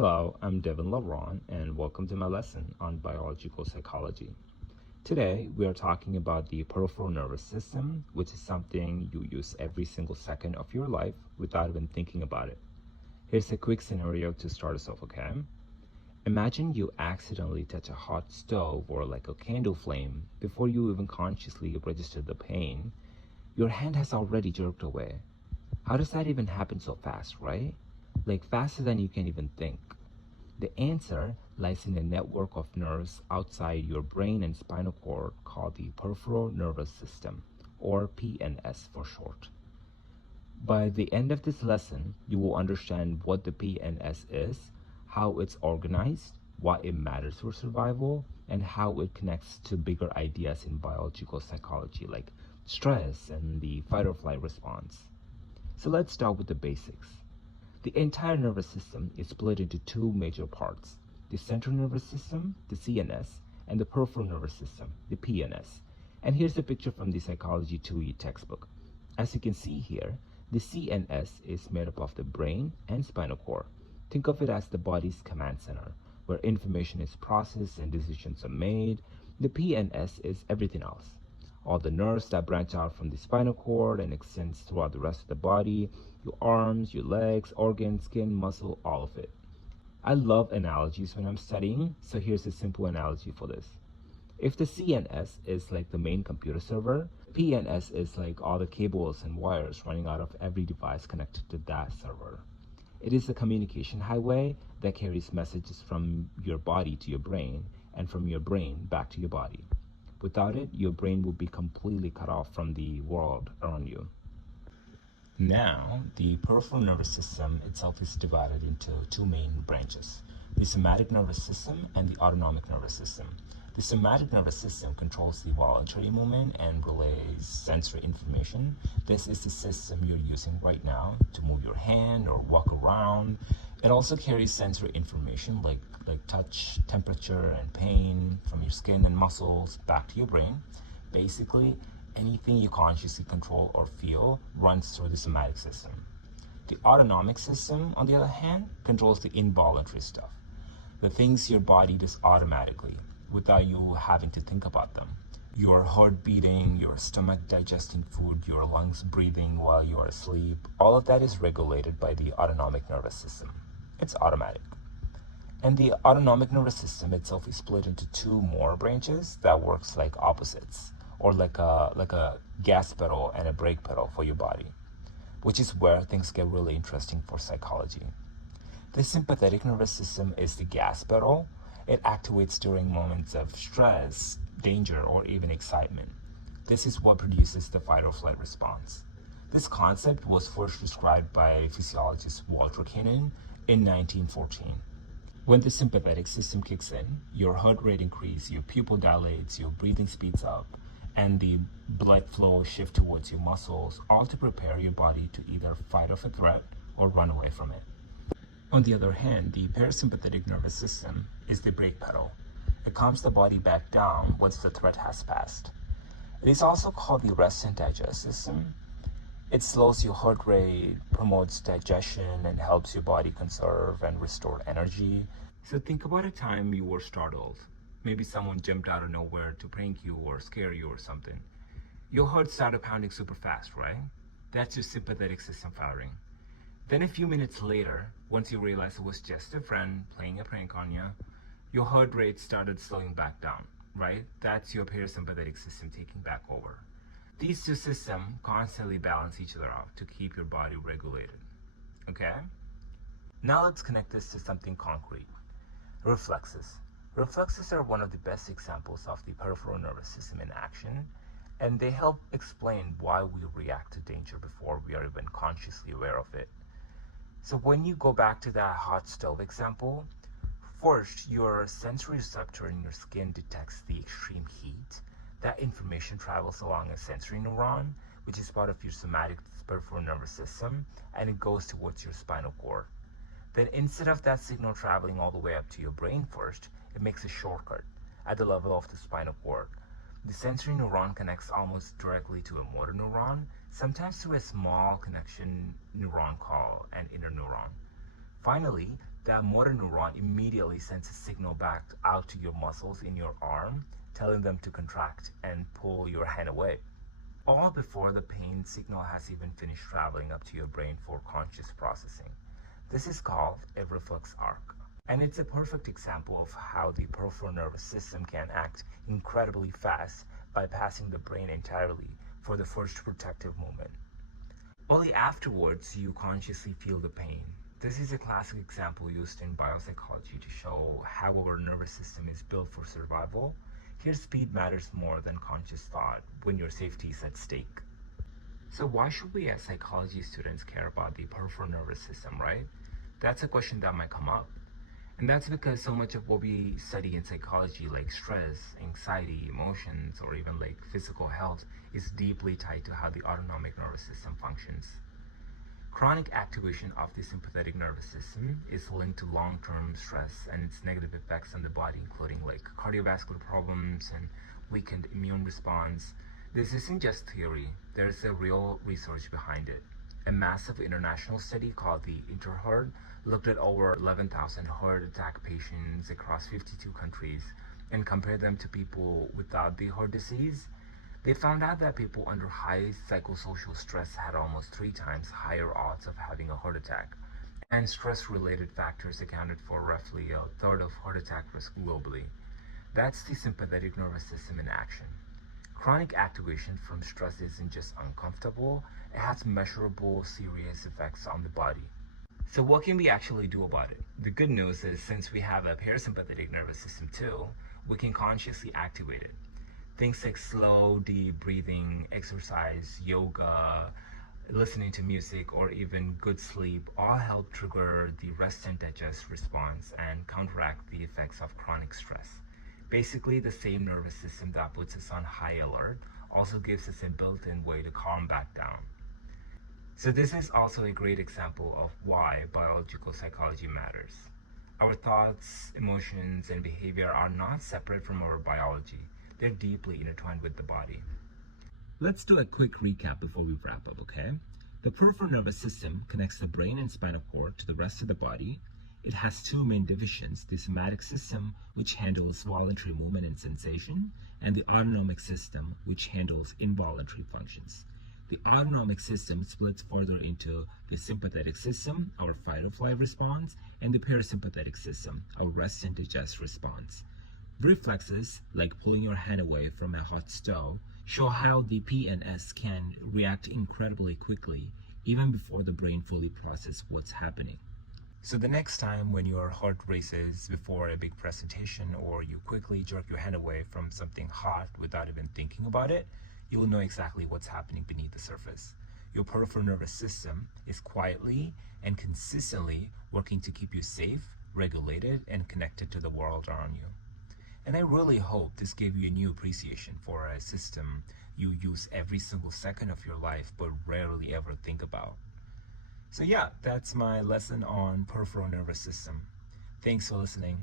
Hello, I'm Devin Laurent, and welcome to my lesson on biological psychology. Today, we are talking about the peripheral nervous system, which is something you use every single second of your life without even thinking about it. Here's a quick scenario to start us off, okay? Imagine you accidentally touch a hot stove or like a candle flame before you even consciously register the pain. Your hand has already jerked away. How does that even happen so fast, right? Like faster than you can even think. The answer lies in a network of nerves outside your brain and spinal cord called the peripheral nervous system, or PNS for short. By the end of this lesson, you will understand what the PNS is, how it's organized, why it matters for survival, and how it connects to bigger ideas in biological psychology like stress and the fight or flight response. So let's start with the basics. The entire nervous system is split into two major parts: the central nervous system, the CNS, and the peripheral nervous system, the PNS. And here's a picture from the Psychology 2E textbook. As you can see here, the CNS is made up of the brain and spinal cord. Think of it as the body's command center, where information is processed and decisions are made. The PNS is everything else. All the nerves that branch out from the spinal cord and extends throughout the rest of the body, your arms, your legs, organs, skin, muscle, all of it. I love analogies when I'm studying, so here's a simple analogy for this. If the CNS is like the main computer server, PNS is like all the cables and wires running out of every device connected to that server. It is a communication highway that carries messages from your body to your brain and from your brain back to your body. Without it, your brain would be completely cut off from the world around you. Now, the peripheral nervous system itself is divided into two main branches: the somatic nervous system and the autonomic nervous system. The somatic nervous system controls the voluntary movement and relays sensory information. This is the system you're using right now to move your hand or walk around. It also carries sensory information like touch, temperature, and pain from your skin and muscles back to your brain. Basically, anything you consciously control or feel runs through the somatic system. The autonomic system, on the other hand, controls the involuntary stuff, the things your body does automatically without you having to think about them. Your heart beating, your stomach digesting food, your lungs breathing while you are asleep, all of that is regulated by the autonomic nervous system. It's automatic. And the autonomic nervous system itself is split into two more branches that works like opposites, or like a gas pedal and a brake pedal for your body, which is where things get really interesting for psychology. The sympathetic nervous system is the gas pedal. It activates during moments of stress, danger, or even excitement. This is what produces the fight or flight response. This concept was first described by physiologist Walter Cannon in 1914. When the sympathetic system kicks in, your heart rate increases, your pupil dilates, your breathing speeds up, and the blood flow shifts towards your muscles, all to prepare your body to either fight off a threat or run away from it. On the other hand, the parasympathetic nervous system is the brake pedal. It calms the body back down once the threat has passed. It is also called the rest and digest system. It slows your heart rate, promotes digestion, and helps your body conserve and restore energy. So think about a time you were startled. Maybe someone jumped out of nowhere to prank you or scare you or something. Your heart started pounding super fast, right? That's your sympathetic system firing. Then a few minutes later, once you realize it was just a friend playing a prank on you, your heart rate started slowing back down, right? That's your parasympathetic system taking back over. These two systems constantly balance each other out to keep your body regulated, okay? Now let's connect this to something concrete: reflexes. Reflexes are one of the best examples of the peripheral nervous system in action, and they help explain why we react to danger before we are even consciously aware of it. So when you go back to that hot stove example, first your sensory receptor in your skin detects the extreme heat. That information travels along a sensory neuron, which is part of your somatic peripheral nervous system, and it goes towards your spinal cord. Then instead of that signal traveling all the way up to your brain first, it makes a shortcut at the level of the spinal cord. The sensory neuron connects almost directly to a motor neuron, sometimes through a small connection neuron called an interneuron. Finally, that motor neuron immediately sends a signal back out to your muscles in your arm, telling them to contract and pull your hand away, all before the pain signal has even finished traveling up to your brain for conscious processing. This is called a reflex arc. And it's a perfect example of how the peripheral nervous system can act incredibly fast, bypassing the brain entirely for the first protective movement. Only afterwards you consciously feel the pain. This is a classic example used in biopsychology to show how our nervous system is built for survival. Here, speed matters more than conscious thought when your safety is at stake. So why should we as psychology students care about the peripheral nervous system, right? That's a question that might come up. And that's because so much of what we study in psychology, like stress, anxiety, emotions, or even like physical health, is deeply tied to how the autonomic nervous system functions. Chronic activation of the sympathetic nervous system is linked to long-term stress and its negative effects on the body, including like cardiovascular problems and weakened immune response. This isn't just theory, there's a real research behind it. A massive international study called the INTERHEART looked at over 11,000 heart attack patients across 52 countries and compared them to people without the heart disease. They found out that people under high psychosocial stress had almost 3 times higher odds of having a heart attack, and stress-related factors accounted for roughly a third of heart attack risk globally. That's the sympathetic nervous system in action. Chronic activation from stress isn't just uncomfortable, it has measurable, serious effects on the body. So what can we actually do about it? The good news is, since we have a parasympathetic nervous system too, we can consciously activate it. Things like slow, deep breathing, exercise, yoga, listening to music, or even good sleep all help trigger the rest and digest response and counteract the effects of chronic stress. Basically, the same nervous system that puts us on high alert also gives us a built-in way to calm back down. So this is also a great example of why biological psychology matters. Our thoughts, emotions, and behavior are not separate from our biology. They're deeply intertwined with the body. Let's do a quick recap before we wrap up, okay? The peripheral nervous system connects the brain and spinal cord to the rest of the body. It has 2 main divisions: the somatic system, which handles voluntary movement and sensation, and the autonomic system, which handles involuntary functions. The autonomic system splits further into the sympathetic system, our fight or flight response, and the parasympathetic system, our rest and digest response. Reflexes, like pulling your hand away from a hot stove, show how the P and S can react incredibly quickly, even before the brain fully processes what's happening. So the next time when your heart races before a big presentation, or you quickly jerk your hand away from something hot without even thinking about it, you will know exactly what's happening beneath the surface. Your peripheral nervous system is quietly and consistently working to keep you safe, regulated, and connected to the world around you. And I really hope this gave you a new appreciation for a system you use every single second of your life but rarely ever think about. So yeah, that's my lesson on peripheral nervous system. Thanks for listening.